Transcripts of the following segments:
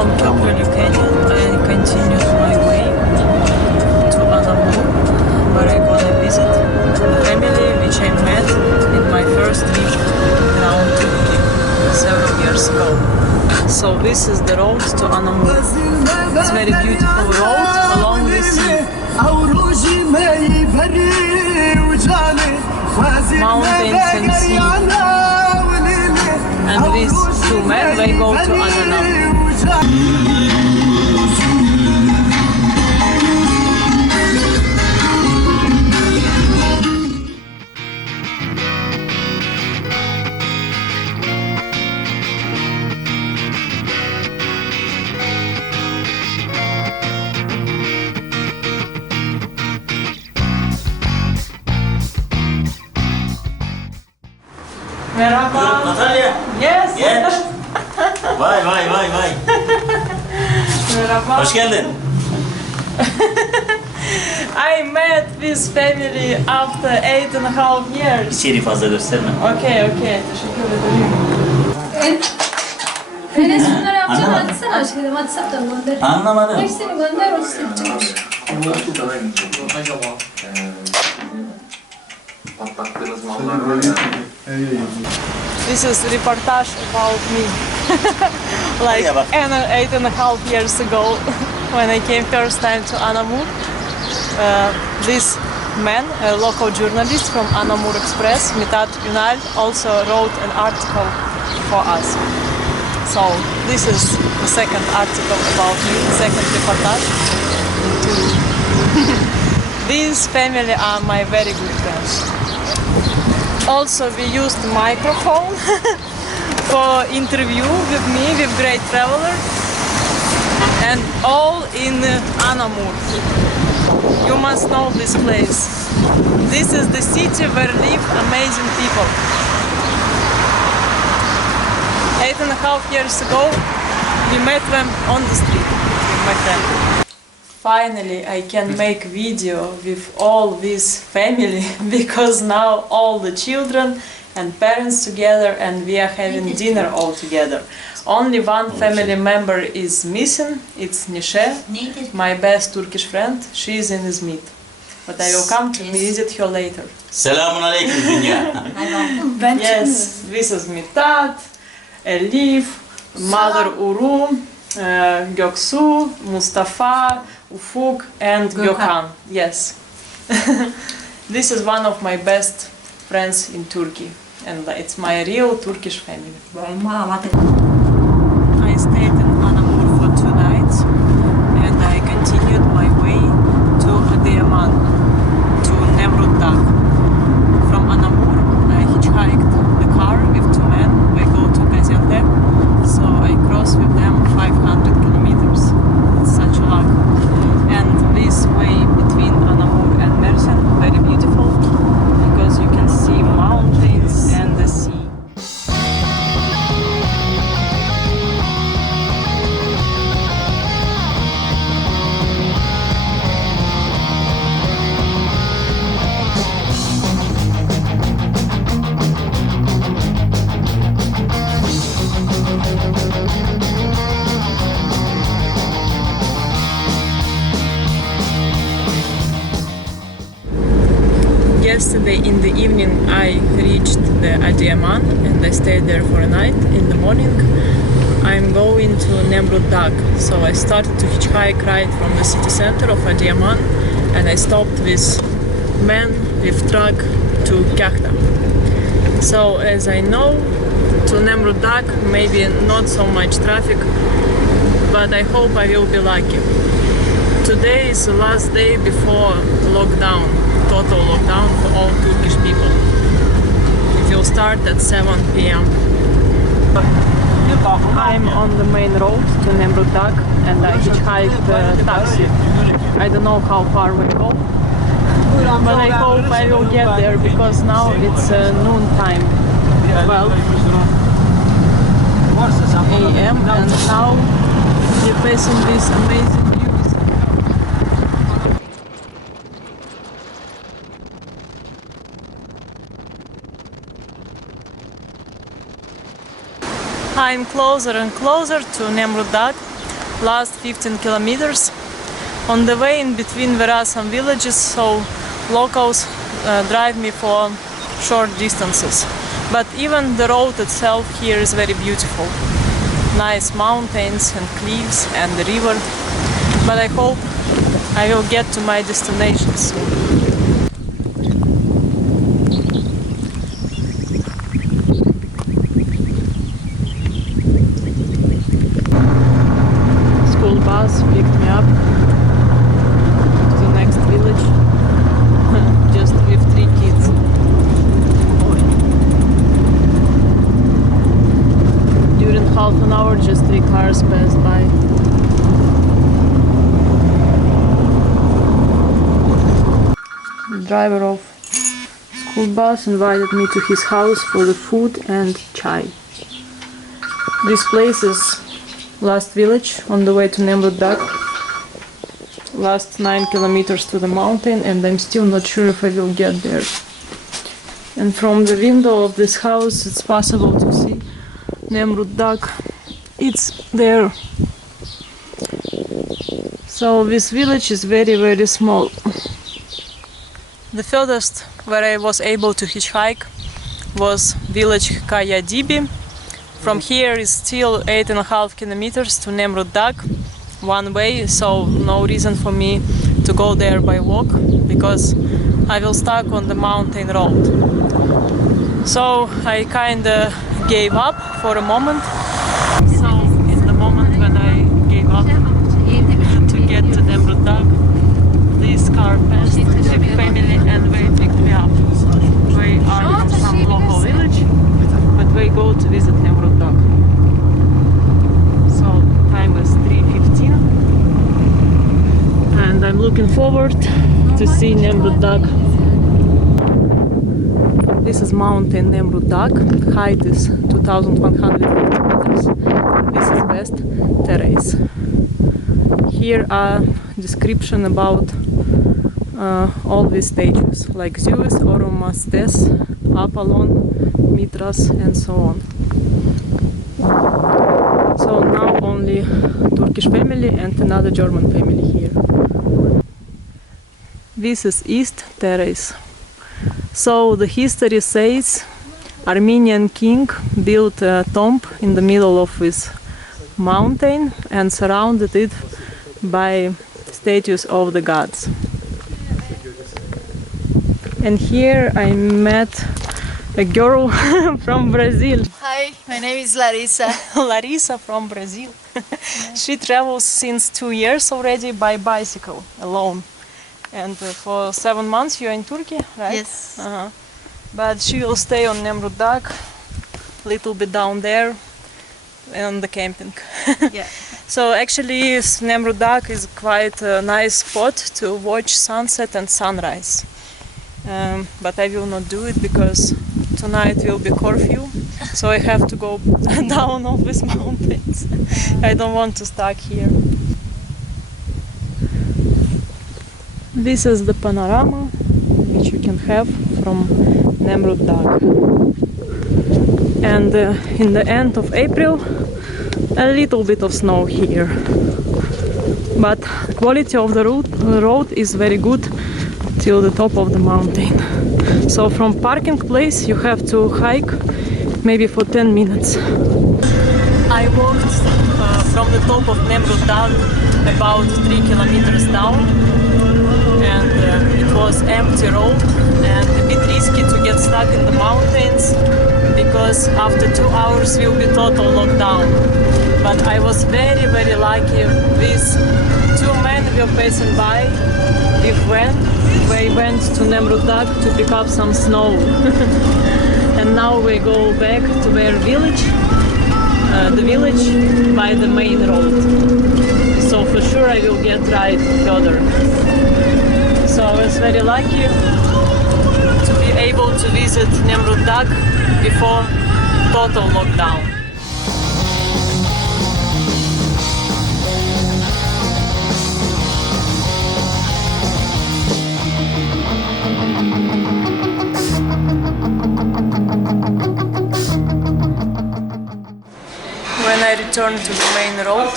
From Cappadocia Canyon, I continued my way to Anamur, where I gonna visit the family which I met in my first trip around Turkey several years ago. So this is the road to Anamur. It's a very beautiful road along the sea. Mountains and sea. And these two men, they go to Adiyaman. Merhaba. Natalya. Yes. Gel. Vay. Merhaba. Hoş geldin. I met this family after 8.5 years. İçeriği fazla gösterme. Okay. Teşekkür ederim. Enes bunları yapacağım, atsana aşkım. WhatsApp'tan gönder. Anlamadım. Hepsini gönder, o seçeceğim. Patlattığınız mallar var ya. This is reportage about me. Like 8.5 years ago, when I came first time to Anamur, this man, a local journalist from Anamur Express, Mithat Ünal, also wrote an article for us. So this is the second article about me, second reportage. These family are my very good friends. Also, we used microphone for interview with me, with great traveler, and all in Anamur. You must know this place. This is the city where live amazing people. 8.5 years ago, we met them on the street with my friend. Finally, I can make video with all this family because now all the children and parents together and we are having dinner all together. Only one family member is missing, it's Nishe, my best Turkish friend. She is in Izmit. But I will come to visit her later. Selamun aleyküm dünya. Yes, this is Mithat, Elif, Mother Uru, Göksu, Mustafa, Ufuk and Gökhan. Yes. This is one of my best friends in Turkey and it's my real Turkish family. I stayed in Anamur for 2 nights and I continued my way to Adiyaman, to Nemrut Dag. From Anamur, I hitchhiked the car with 2 men. We go to Gaziantep, so I cross with them 500 kilometers. It's such a luck. And this way between Anamur and Mersin, very beautiful because you can see mountains and the sea. Yesterday in the evening I reached the Adiyaman and I stayed there for a night. In the morning I'm going to Nemrut Dag. So I started to hitchhike right from the city center of Adiyaman and I stopped with man with truck to Kahta. So as I know, to Nemrut Dag maybe not so much traffic, but I hope I will be lucky. Today is the last day before lockdown. Total lockdown for all Turkish people. It will start at 7 p.m. I'm on the main road to Nemrut Dag and I hitchhiked a taxi. I don't know how far we go, but I hope I will get there because now it's noon time, 12 a.m. and now we're facing this amazing views. I'm closer and closer to Nemrut Dag. last 15 kilometers. On the way in between there are some villages, so locals drive me for short distances. But even the road itself here is very beautiful. Nice mountains and cliffs and the river. But I hope I will get to my destination soon. Bus picked me up to the next village, just with 3 kids. During half an hour, just 3 cars passed by. The driver of school bus invited me to his house for the food and chai. This place is last village on the way to Nemrut Dag. Last 9 kilometers to the mountain, and I'm still not sure if I will get there. And from the window of this house it's possible to see Nemrut Dag. It's there. So this village is very, very small. The furthest where I was able to hitchhike was village Kayadibi. From here is still 8.5 kilometers to Nemrut Dag, one way, so no reason for me to go there by walk, because I will stuck on the mountain road. So I kinda gave up for a moment. So in the moment when I gave up to get to Nemrut Dag, this car passed with family and they picked me up. We are from some local village, but we go to visit Nemrut Dag. So time is 3:15 and I'm looking forward to see Nemrut Dag. This is mountain Nemrut Dag. Height is 2150 meters. This is best terrace. Here are description about all these stages, like Zeus, Oromastes, Apollon, Mithras, and so on. So now only Turkish family and another German family here. This is East Terrace. So the history says Armenian king built a tomb in the middle of this mountain and surrounded it by statues of the gods. And here I met a girl from Brazil. Hi, my name is Larissa. Larissa from Brazil. She travels since 2 years already by bicycle alone. And for 7 months you're in Turkey, right? Yes. But she will stay on Nemrut Dag, little bit down there, on the camping. Yeah. So actually Nemrut Dag is quite a nice spot to watch sunset and sunrise. But I will not do it because tonight will be curfew, so I have to go down off these mountains. I don't want to stuck here. This is the panorama which you can have from Nemrut Dag. And in the end of April, a little bit of snow here. But the quality of the road is very good till the top of the mountain. So from parking place you have to hike maybe for 10 minutes. I walked from the top of Nemrut Dag about 3 kilometers down, and it was empty road and a bit risky to get stuck in the mountains because after 2 hours will be total lockdown. But I was very, very lucky. These 2 men were passing by with van. We went to Nemrut Dag to pick up some snow. And now we go back to their village, the village by the main road. So for sure I will get right further. So I was very lucky to be able to visit Nemrut Dag before total lockdown. When I turned to the main road,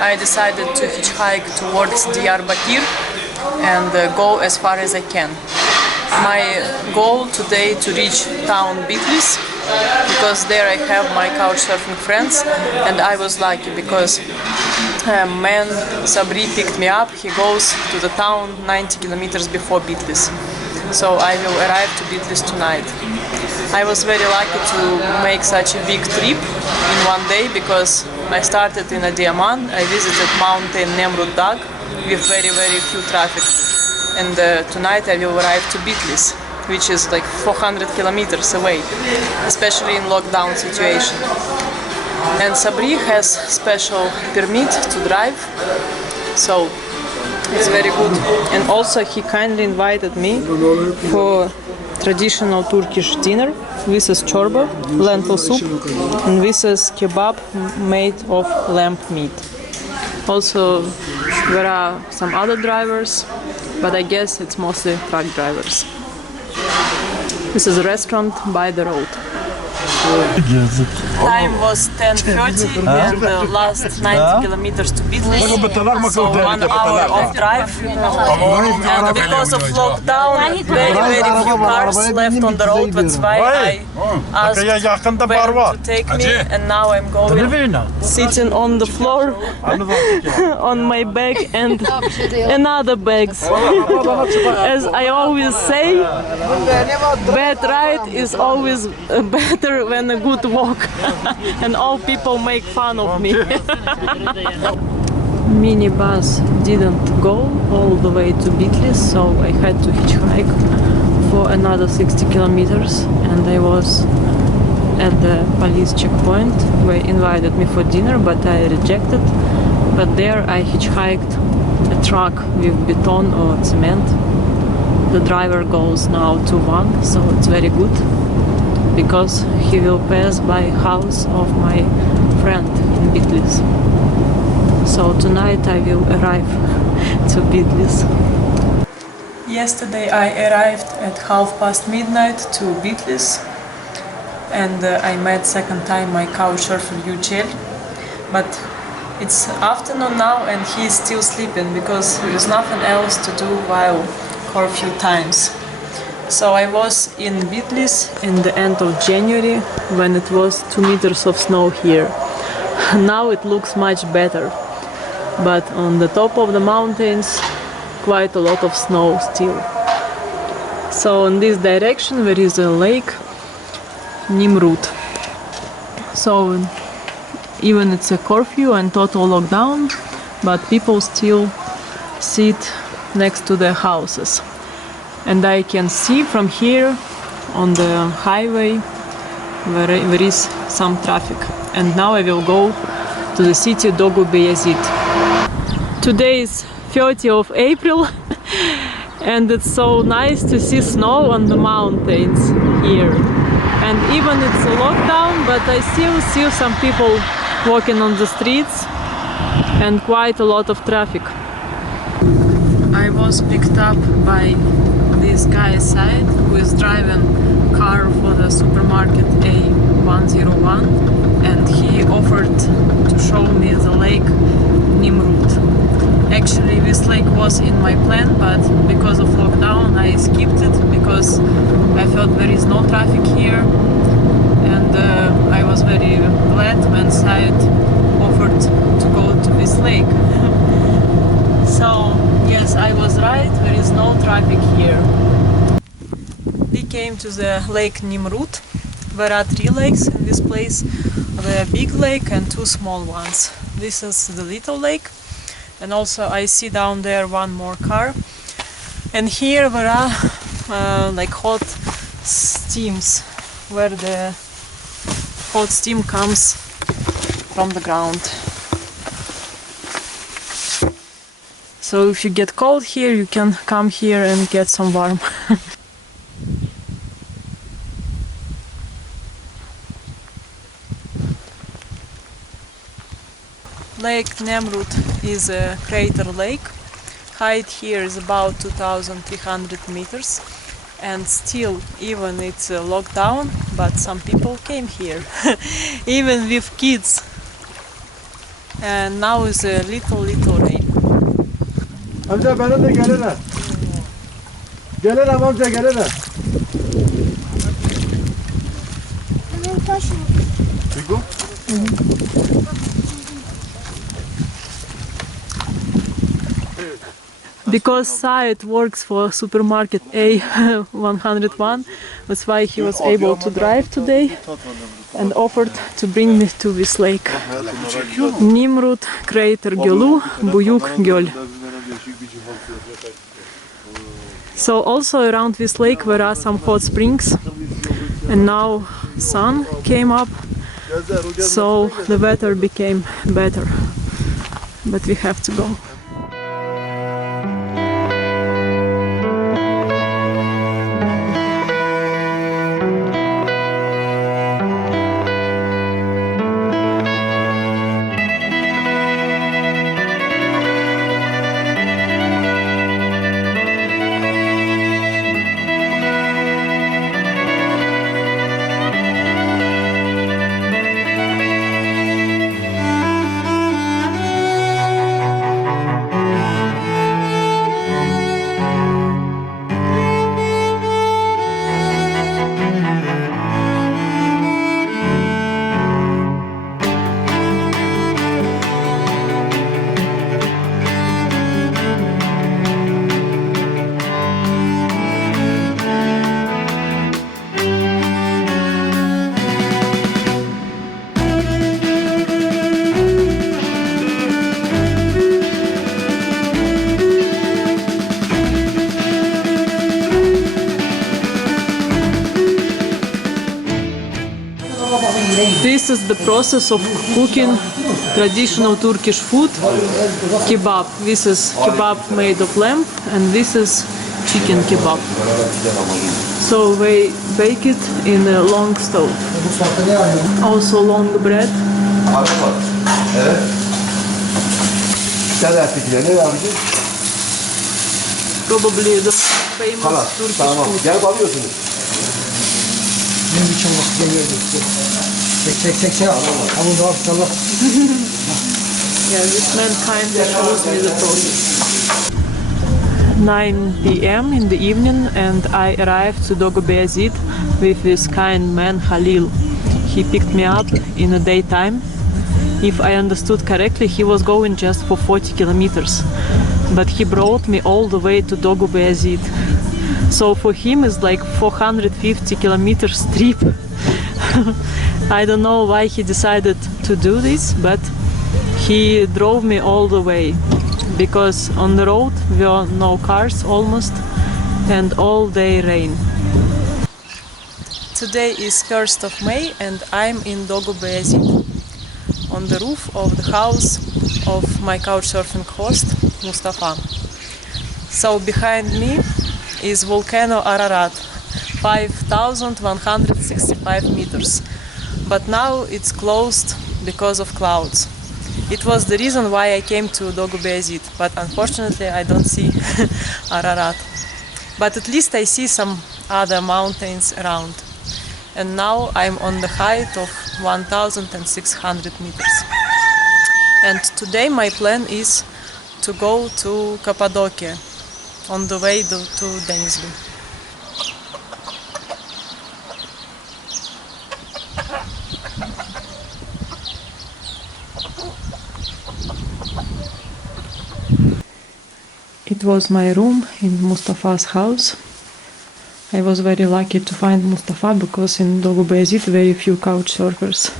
I decided to hitchhike towards Diyarbakir and go as far as I can. My goal today to reach town Bitlis, because there I have my couchsurfing friends, and I was lucky because man Sabri picked me up. He goes to the town 90 kilometers before Bitlis, so I will arrive to Bitlis tonight. I was very lucky to make such a big trip in one day because I started in Adiyaman. I visited mountain Nemrut Dag with very few traffic, and tonight I will arrive to Bitlis, which is like 400 kilometers away, especially in lockdown situation. And Sabri has special permit to drive, so it's very good. And also he kindly invited me for traditional Turkish dinner. This is chorba, lentil soup, and this is kebab made of lamb meat. Also there are some other drivers, but I guess it's mostly truck drivers. This is a restaurant by the road. Time was 10:30 and the last 90 kilometers to Bitlis, so 1 hour of drive. And because of lockdown, very few cars left on the road. That's why I asked Ben to take me, and now I'm going, sitting on the floor on my bag and another bags. As I always say, bad ride is always better than a good walk. And all people make fun of me. Minibus didn't go all the way to Bitlis, so I had to hitchhike for another 60 kilometers, and I was at the police checkpoint where they invited me for dinner, but I rejected. But there I hitchhiked a truck with beton or cement. The driver goes now to 1, so it's very good, because he will pass by house of my friend in Bitlis. So tonight I will arrive to Bitlis. Yesterday I arrived at midnight to Bitlis, and I met second time my couchsurfer Yücel. But it's afternoon now and he is still sleeping because there is nothing else to do while curfew times. So I was in Bitlis in the end of January when it was 2 meters of snow here. Now it looks much better, but on the top of the mountains quite a lot of snow still. So in this direction there is a lake, Nemrut. So even it's a curfew and total lockdown, but people still sit next to their houses. And I can see from here on the highway where there is some traffic. And now I will go to the city Dogubayazit. Today is 30th of April and it's so nice to see snow on the mountains here. And even it's a lockdown, but I still see some people walking on the streets and quite a lot of traffic. I was picked up by this guy side who is driving car for the supermarket A101, and he offered to show me the lake Nemrut. Actually this lake was in my plan, but because of lockdown I skipped it because I felt there is no traffic here, and I was very glad when Syed offered to go to this lake. So yes, I was right, there is no traffic here. We came to the lake Nemrut. There are 3 lakes in this place, the big lake and 2 small ones. This is the little lake, and also I see down there one more car. And here there are like hot steams, where the hot steam comes from the ground. So if you get cold here, you can come here and get some warm. Lake Nemrut is a crater lake. Height here is about 2,300 meters, and still, even it's locked down, but some people came here, even with kids. and now is a little rain. Amca benim de gelirim. Gelirim amca gelirim. Figo? Because Syed works for supermarket A101, that's why he was able to drive today and offered to bring me to this lake. Nemrut Crater Gölü, Büyük Göl. So also around this lake there are some hot springs, and now sun came up, so the weather became better, but we have to go. This is the process of cooking traditional Turkish food, kebab. This is kebab made of lamb, and this is chicken kebab. So they bake it in a long stove. Also long bread. Probably the famous Turkish food. Gel alıyorsunuz. Yeah, this man kindly shows me the process. 9 p.m. in the evening, and I arrived to Dogubayazit with this kind man Halil. He picked me up in the daytime. If I understood correctly, he was going just for 40 kilometers, but he brought me all the way to Dogubayazit. So for him it's like 450 kilometers trip. I don't know why he decided to do this, but he drove me all the way, because on the road there were no cars almost, and all day rain. Today is 1st of May and I'm in Dogubayazit, on the roof of the house of my couchsurfing host Mustafa. So behind me is volcano Ararat, 5,165 meters, but now it's closed because of clouds. It was the reason why I came to Dogubayazit, but unfortunately I don't see Ararat. But at least I see some other mountains around. And now I'm on the height of 1,600 meters. And today my plan is to go to Cappadocia, on the way to Denizli. It was my room in Mustafa's house. I was very lucky to find Mustafa because in Dogubayazit very few couch surfers.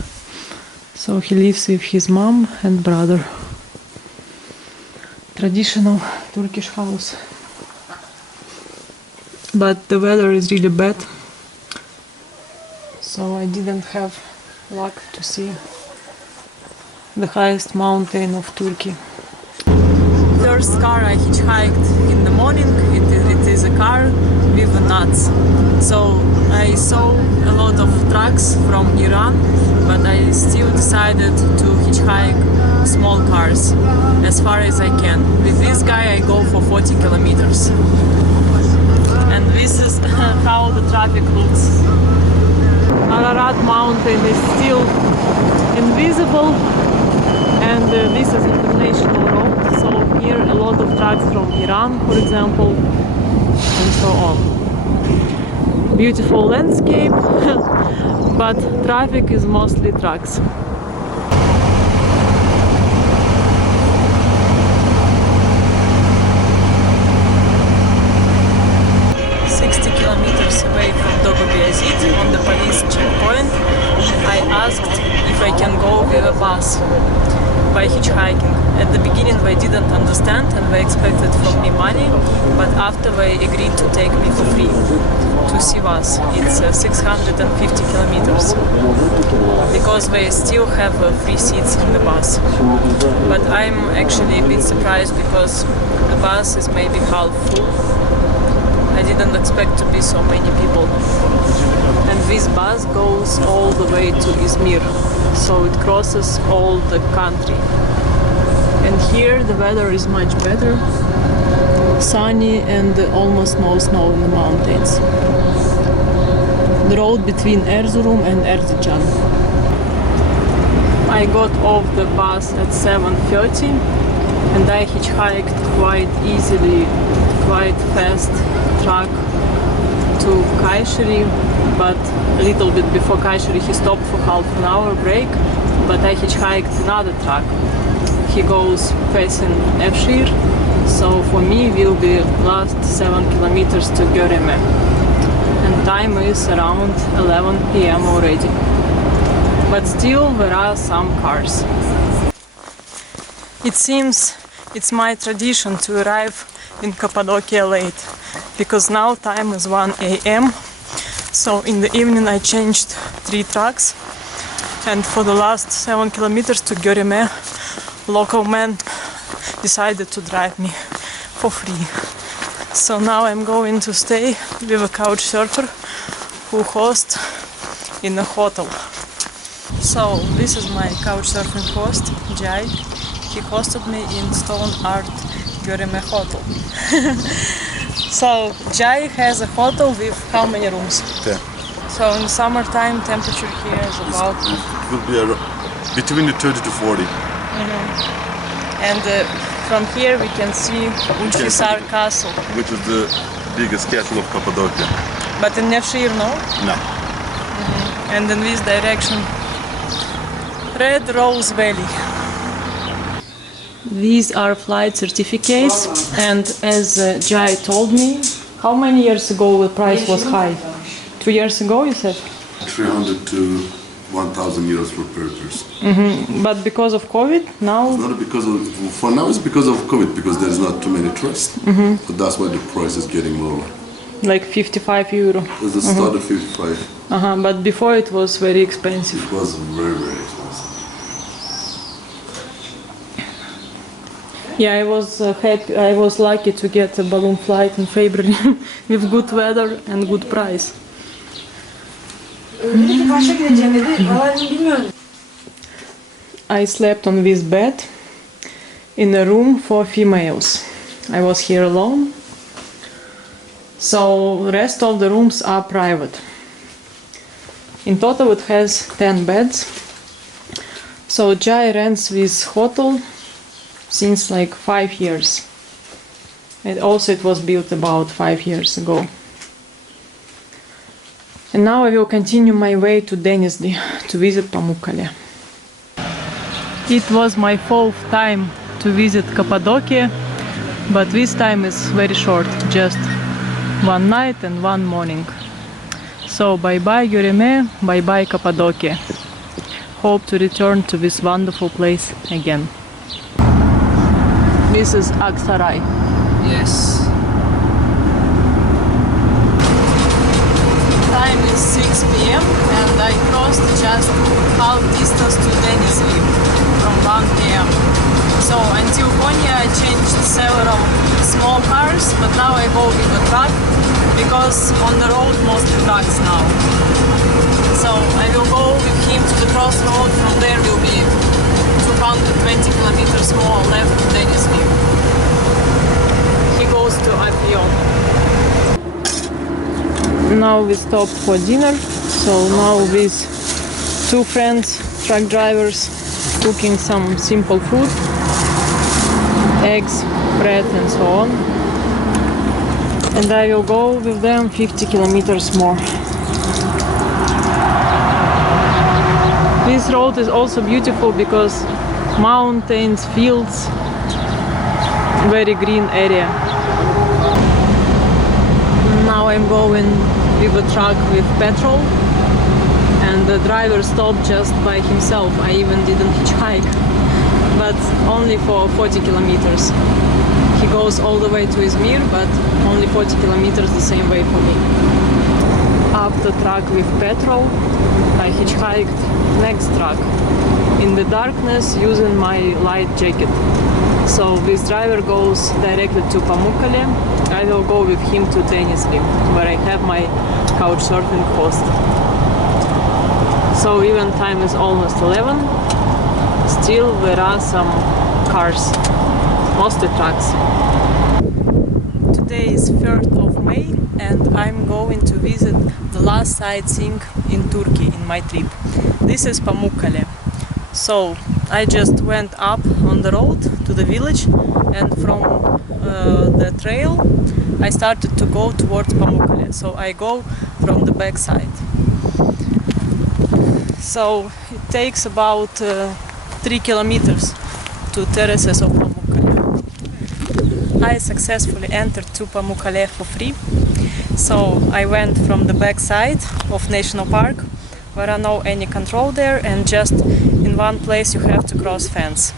So he lives with his mom and brother. Traditional Turkish house. But the weather is really bad, so I didn't have luck to see the highest mountain of Turkey. First car I hitchhiked in the morning, it is a car with nuts. So I saw a lot of trucks from Iran, but I still decided to hitchhike small cars as far as I can. With this guy I go for 40 kilometers. And this is how the traffic looks. Ararat mountain is still invisible, And this is international road, so here a lot of trucks from Iran, for example, and so on. Beautiful landscape, but traffic is mostly trucks. 60 kilometers away from Dogubayazit, on the police checkpoint, I asked if I can go with a bus by hitchhiking. At the beginning they didn't understand and they expected from me money, but after they agreed to take me for free to Sivas. It's 650 kilometers, because they still have free seats in the bus. But I'm actually a bit surprised because the bus is maybe half full. I didn't expect to be so many people. And this bus goes all the way to Izmir, so it crosses all the country. And here the weather is much better, sunny and almost no snow in the mountains. The road between Erzurum and Erzincan. I got off the bus at 7:30 and I hitchhiked quite easily, quite fast truck to Kayseri, but a little bit before Kayseri he stopped for half an hour break, but I hitchhiked another truck. He goes facing Evshir, so for me will be last 7 kilometers to Göreme, and time is around 11 p.m. already. But still there are some cars. It seems it's my tradition to arrive in Cappadocia late, because now time is 1 a.m. So in the evening I changed 3 trucks, and for the last 7 kilometers to Göreme, local man decided to drive me for free. So now I'm going to stay with a couchsurfer who hosts in a hotel. So this is my couchsurfing host, Jai. He hosted me in Stone Art Göreme Hotel. So Jai has a hotel with how many rooms? 10. So in the summertime temperature here is about... It will be between the 30 to 40. And from here we can see Uchhisar Castle. Which is the biggest castle of Cappadocia. But in Nevşehir, no? No. And in this direction, Red Rose Valley. These are flight certificates, and as Jai told me, how many years ago the price was high? 2 years ago, you said? 300 to 1,000 euros per person. But because of COVID, now? It's not because of, for now it's because of COVID, because there's not too many tourists. But that's why the price is getting lower. Like 55 euro. It's the start of 55. But before it was very expensive. It was very, very expensive. Yeah, I was happy. I was lucky to get a balloon flight in February with good weather and good price. I slept on this bed in a room for females. I was here alone. So the rest of the rooms are private. In total it has 10 beds. So Jai rents this hotel since like 5 years. And also it was built about 5 years ago. And now I will continue my way to Denizli to visit Pamukkale. It was my 4th time to visit Cappadocia, but this time is very short, just 1 night and 1 morning. So bye bye Göreme, bye bye Cappadocia. Hope to return to this wonderful place again. This is Aksaray. Yes. Time is 6 p.m. and I crossed just half distance to Denizli from 1 p.m. So until Konya I changed several small cars, but now I go with a truck because on the road mostly trucks now. So I will go with him to the crossroad. From there will be 220 kilometers more left to Denizli. He goes to Adiyaman. Now we stop for dinner. So now with 2 friends, truck drivers, cooking some simple food, eggs, bread and so on. And I will go with them 50 kilometers more. This road is also beautiful because mountains, fields, very green area. Now I'm going with a truck with petrol, and the driver stopped just by himself. I even didn't hitchhike, but only for 40 kilometers. He goes all the way to Izmir, but only 40 kilometers the same way for me. After truck with petrol, I hitchhiked next truck in the darkness using my light jacket. So this driver goes directly to Pamukkale. I will go with him to Denizli, where I have my couchsurfing post. So even time is almost 11. Still there are some cars, mostly trucks. Today is 3rd of May and I'm going to visit the last sightseeing in Turkey in my trip. This is Pamukkale. So I just went up on the road to the village, and from the trail I started to go towards Pamukkale. So I go from the back side. So it takes about 3 kilometers to terraces of Pamukkale. I successfully entered to Pamukkale for free. So I went from the back side of National Park, where are no any control there, and just in one place you have to cross fence.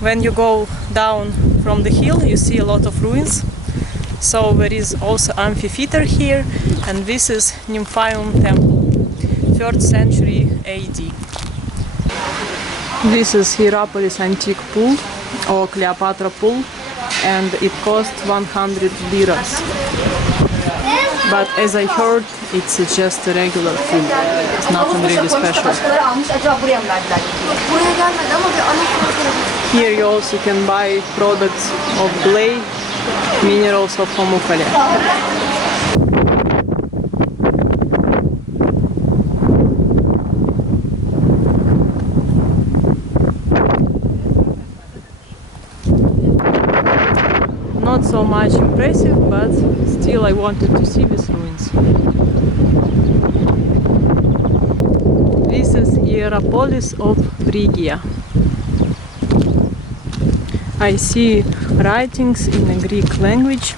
When you go down from the hill you see a lot of ruins. So there is also amphitheater here, and this is Nymphaeum temple, 3rd century AD. This is Hierapolis antique pool or Cleopatra pool, and it cost 100 liras. But as I heard, it's just a regular pool. It's nothing really special. Here you also can buy products of clay, minerals of Pamukkale. Not so much impressive, but still I wanted to see these ruins. This is Hierapolis of Phrygia. I see writings in the Greek language,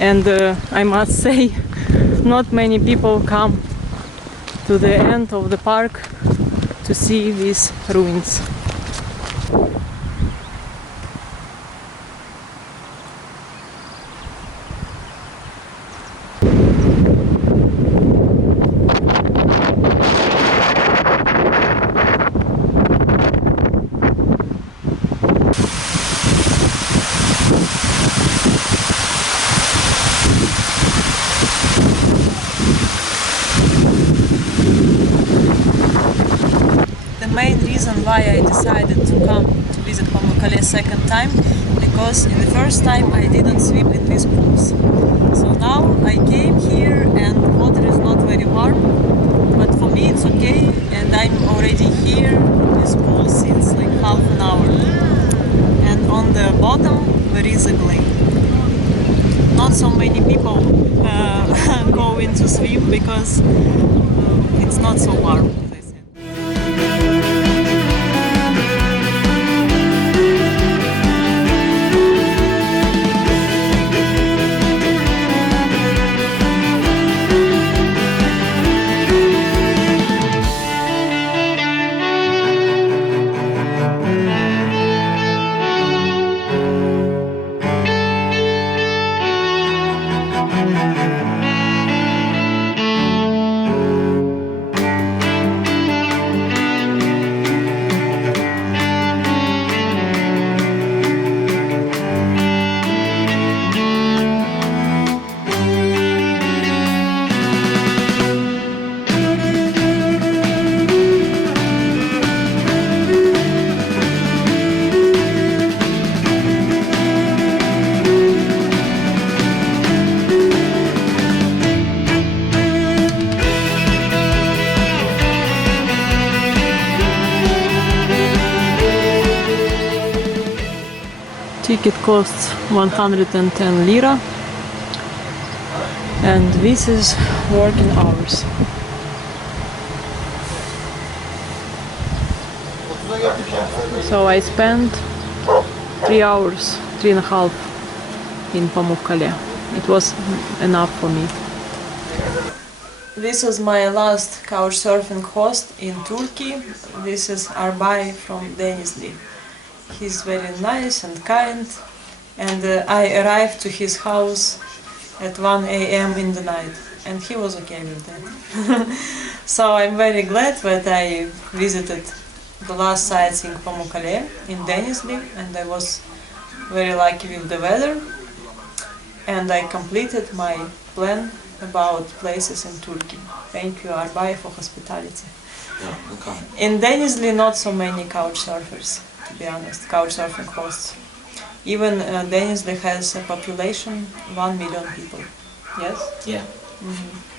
and I must say not many people come to the end of the park to see these ruins. The main reason why I decided to come to visit Pamukkale second time, because in the first time I didn't swim in these pools. So now I came here and the water is not very warm, but for me it's okay, and I'm already here in this pool since like half an hour. And on the bottom there is a glade. Not so many people go in to swim because it's not so warm. Ticket costs 110 lira, and this is working hours. So I spent 3 hours, 3.5 in Pamukkale. It was enough for me. This is my last couchsurfing host in Turkey. This is Arbay from Denizli. He's very nice and kind, and I arrived to his house at 1 a.m. in the night, and he was okay with that. So I'm very glad that I visited the last sites in Pamukkale, in Denizli, and I was very lucky with the weather, and I completed my plan about places in Turkey. Thank you, Arbay, for hospitality. Yeah, welcome. In Denizli, not so many couch surfers, to be honest, couch surfing hosts. Even Denizli has a population 1 million people. Yes? Yeah. Mhm.